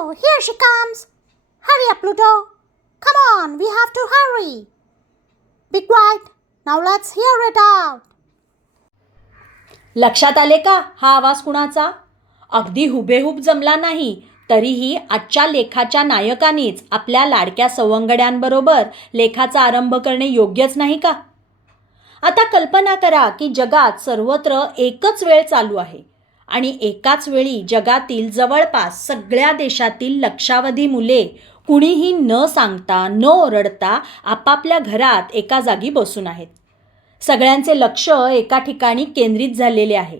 Oh, here she comes. Hurry up, Pluto. Come on, we have to hurry. Be quiet. Now let's hear it out. लक्षात आले का हा आवाज कुणाचा? अगदी हुबेहूब जमला नाही तरीही आजच्या लेखाच्या नायकानेच आपल्या लाडक्या सवंगड्यांबरोबर लेखाचा आरंभ करणे योग्यच नाही का? आता कल्पना करा की जगात सर्वत्र एकच वेळ चालू आहे आणि एकाच वेळी जगातील जवळपास सगळ्या देशातील लक्षावधी मुले कुणीही न सांगता न ओरडता आपापल्या घरात एका जागी बसून आहेत. सगळ्यांचे लक्ष एका ठिकाणी केंद्रित झालेले आहे.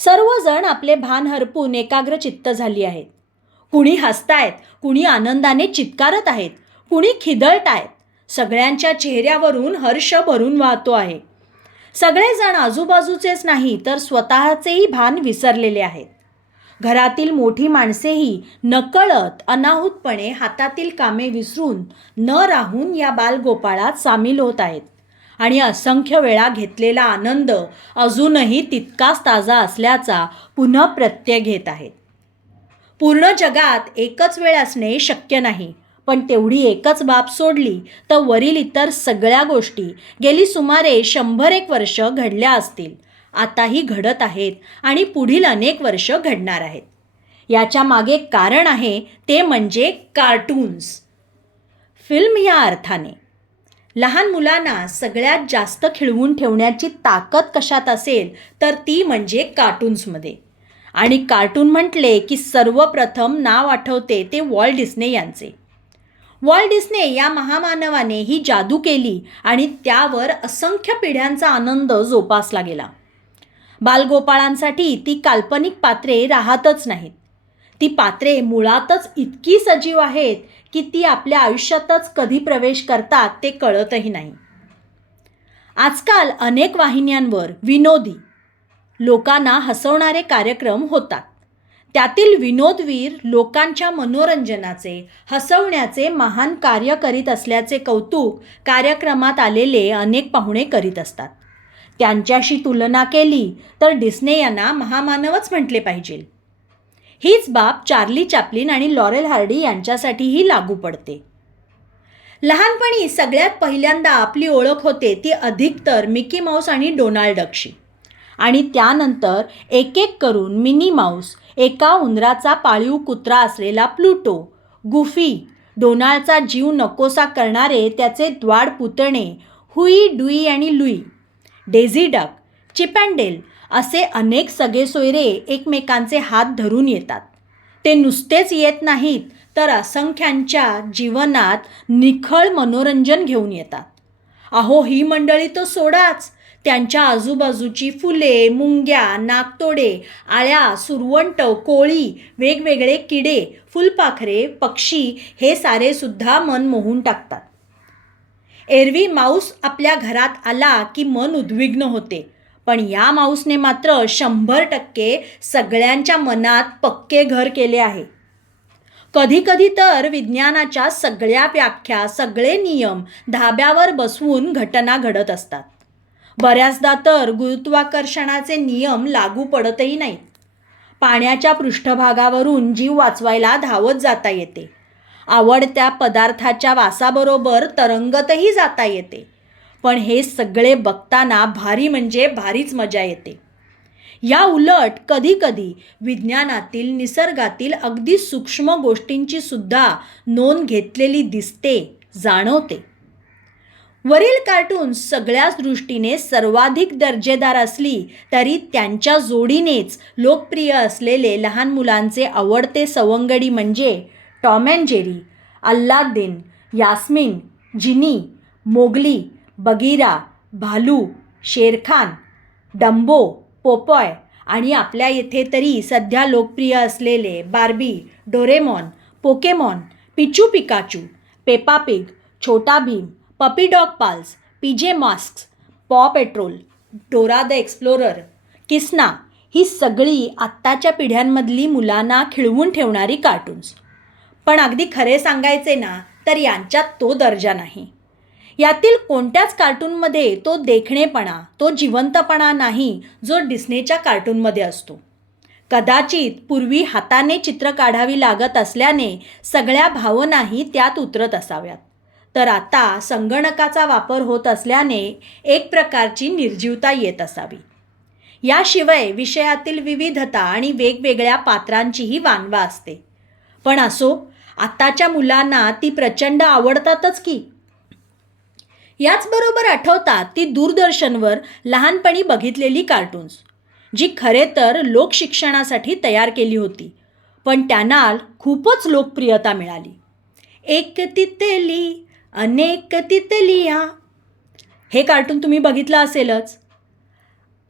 सर्वजण आपले भान हरपून एकाग्रचित्त झाली आहेत. कुणी हसतायत, कुणी आनंदाने चित्कारत आहेत, कुणी खिदळत आहेत. सगळ्यांच्या चेहऱ्यावरून हर्ष भरून वाहतो आहे. सगळेजण आजूबाजूचेच नाही तर स्वतःचेही भान विसरलेले आहेत. घरातील मोठी माणसेही नकळत अनाहूतपणे हातातील कामे विसरून न राहून या बालगोपाळात सामील होत आहेत आणि असंख्य वेळा घेतलेला आनंद अजूनही तितकाच ताजा असल्याचा पुन्हा प्रत्यय घेत आहेत. पूर्ण जगात एकच वेळ असणे शक्य नाही, पण तेवढी एकच बाब सोडली तर वरील इतर सगळ्या गोष्टी गेली सुमारे 100-1 वर्ष घडल्या असतील, आताही घडत आहेत आणि पुढील अनेक वर्ष घडणार आहेत. याच्या मागे कारण आहे ते म्हणजे कार्टून्स. फिल्म या अर्थाने. लहान मुलांना सगळ्यात जास्त खिळवून ठेवण्याची ताकद कशात असेल तर ती म्हणजे कार्टून्समध्ये. आणि कार्टून म्हटले की सर्वप्रथम नाव आठवते ते वॉल्ट डिस्ने यांचे. वॉल्ट डिस्ने या महामानवाने ही जादू केली आणि त्यावर असंख्य पिढ्यांचा आनंद जोपासला गेला. बालगोपाळांसाठी ती काल्पनिक पात्रे राहतच नाहीत. ती पात्रे मुळातच इतकी सजीव आहेत की ती आपल्या आयुष्यातच कधी प्रवेश करतात ते कळतही नाही. आजकाल अनेक वाहिन्यांवर विनोदी, लोकांना हसवणारे कार्यक्रम होतात. त्यातील विनोदवीर लोकांच्या मनोरंजनाचे, हसवण्याचे महान कार्य करीत असल्याचे कौतुक कार्यक्रमात आलेले अनेक पाहुणे करीत असतात. त्यांच्याशी तुलना केली तर डिस्ने यांना महामानवच म्हटले पाहिजे. हीच बाब चार्ली चॅप्लिन आणि लॉरेल हार्डी यांच्यासाठीही लागू पडते. लहानपणी सगळ्यात पहिल्यांदा आपली ओळख होते ती अधिकतर मिकी माऊस आणि डोनाल्ड डकशी आणि त्यानंतर एक एक करून मिनी माऊस, एका उंदराचा पाळीव कुत्रा असलेला प्लुटो, गुफी, डोनाल्डचा जीव नकोसा करणारे त्याचे द्वाड पुतणे हुई, डुई आणि Louie, Daisy Duck, Chip and Dale असे अनेक सगेसोयरे एकमेकांचे हात धरून येतात. ते नुसतेच येत नाहीत तर असंख्यांच्या जीवनात निखळ मनोरंजन घेऊन येतात. अहो, ही मंडळी तो सोडाच. त्यांच्या आजूबाजूची फुले, मुंग्या, नाकतोडे, आळ्या, सुरवंट, कोळी, वेगवेगळे किडे, फुलपाखरे, पक्षी हे सारे सुद्धा मन मोहून टाकतात. एरवी माऊस आपल्या घरात आला की मन उद्विग्न होते, पण या माऊसने मात्र 100% सगळ्यांच्या मनात पक्के घर केले आहे. कधीकधी तर विज्ञानाच्या सगळ्या व्याख्या, सगळे नियम धाब्यावर बसवून घटना घडत असतात. बऱ्याचदा तर गुरुत्वाकर्षणाचे नियम लागू पडतही नाहीत. पाण्याच्या पृष्ठभागावरून जीव वाचवायला धावत जाता येते. आवडत्या पदार्थाच्या वासाबरोबर तरंगतही जाता येते. पण हे सगळे बघताना भारी म्हणजे भारीच मजा येते. या उलट कधीकधी विज्ञानातील, निसर्गातील अगदी सूक्ष्म गोष्टींची सुद्धा नोंद घेतलेली दिसते, जाणवते. वरील कार्टून सगळ्याच दृष्टीने सर्वाधिक दर्जेदार असली तरी त्यांच्या जोडीनेच लोकप्रिय असलेले लहान मुलांचे आवडते सवंगडी म्हणजे Tom and Jerry, Aladdin, Jasmine, Genie, Mowgli, Bagheera, Baloo, Shere Khan, डंबो, Popeye आणि आपल्या येथे तरी सध्या लोकप्रिय असलेले Barbie, Doraemon, Pokemon, Pichu Pikachu, Peppa Pig, Chhota Bheem, Puppy Dog Pals, PJ Masks, Paw Patrol, Dora the Explorer, Kisna ही सगळी आत्ताच्या पिढ्यांमधली मुलांना खिळवून ठेवणारी कार्टून्स. पण अगदी खरे सांगायचे ना तर यांच्यात तो दर्जा नाही. यातील कोणत्याच कार्टूनमध्ये तो देखणेपणा, तो जिवंतपणा नाही जो डिस्नेच्या कार्टूनमध्ये असतो. कदाचित पूर्वी हाताने चित्र काढावी लागत असल्याने सगळ्या भावनाही त्यात उतरत असाव्यात, तर आता संगणकाचा वापर होत असल्याने एक प्रकारची निर्जीवता येत असावी. याशिवाय विषयातील विविधता आणि वेगवेगळ्या पात्रांचीही वानवा असते. पण असो, आताच्या मुलांना ती प्रचंड आवडतातच की. याचबरोबर आठवतात ती दूरदर्शनवर लहानपणी बघितलेली कार्टून्स, जी खरे तर लोकशिक्षणासाठी तयार केली होती, पण त्यांना खूपच लोकप्रियता मिळाली. एक तितली अनेक तितलिया हे कार्टून तुम्ही बघितलं असेलच.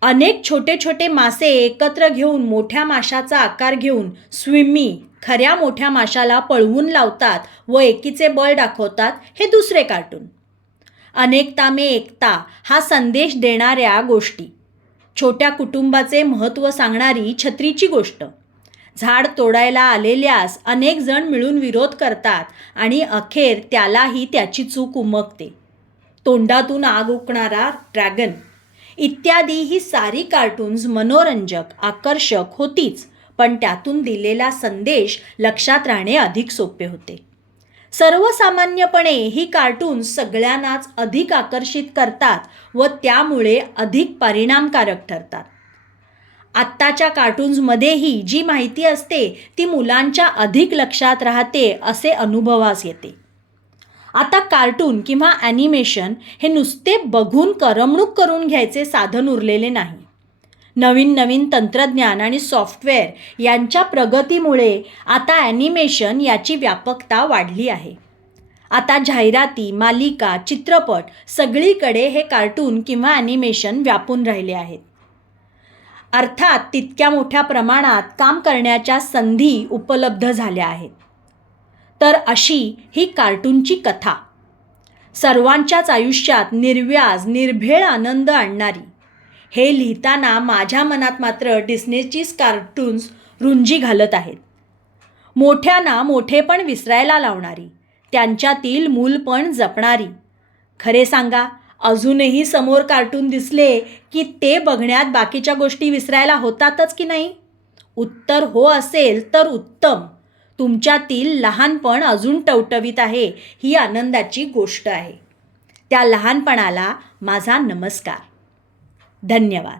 अनेक छोटे छोटे मासे एकत्र घेऊन मोठ्या माशाचा आकार घेऊन स्विम्मी खऱ्या मोठ्या माशाला पळवून लावतात व एकीचे बळ दाखवतात, हे दुसरे कार्टून. अनेकता में एकता हा संदेश देणाऱ्या गोष्टी, छोट्या कुटुंबाचे महत्त्व सांगणारी छत्रीची गोष्ट, झाड तोडायला आलेल्यास अनेक जण मिळून विरोध करतात आणि अखेर त्यालाही त्याची चूक उमगते, तोंडातून आग उकणारा ड्रॅगन इत्यादी ही सारी कार्टून्स मनोरंजक, आकर्षक होतीच, पण त्यातून दिलेला संदेश लक्षात राहणे अधिक सोपे होते. सर्वसामान्यपणे ही कार्टून्स सगळ्यांनाच अधिक आकर्षित करतात व त्यामुळे अधिक परिणामकारक ठरतात. आत्ताच्या कार्टून्समध्येही जी माहिती असते ती मुलांच्या अधिक लक्षात राहते असे अनुभवास येते. आता कार्टून किंवा ॲनिमेशन हे नुसते बघून करमणूक करून घ्यायचे साधन उरलेले नाही. नवीन नवीन तंत्रज्ञान आणि सॉफ्टवेअर यांच्या प्रगतीमुळे आता ॲनिमेशन याची व्यापकता वाढली आहे. आता जाहिराती, मालिका, चित्रपट सगळीकडे हे कार्टून किंवा ॲनिमेशन व्यापून राहिले आहेत. अर्थात तितक्या मोठ्या प्रमाणात काम करण्याच्या संधी उपलब्ध झाल्या आहेत. तर अशी ही कार्टूनची कथा, सर्वांच्याच आयुष्यात निर्व्याज, निर्भेळ आनंद आणणारी. हे लिहिताना माझ्या मनात मात्र डिस्नेचीच कार्टून्स रुंजी घालत आहेत. मोठ्यांना मोठेपण विसरायला लावणारी, त्यांच्यातील मूलपण जपणारी. खरे सांगा, अजूनही समोर कार्टून दिसले की ते बघण्यात बाकीच्या गोष्टी विसरायला होतातच की नाही? उत्तर हो असेल तर उत्तम. तुमच्यातील लहानपण अजून टवटवीत आहे, ही आनंदाची गोष्ट आहे. त्या लहानपणाला माझा नमस्कार. धन्यवाद.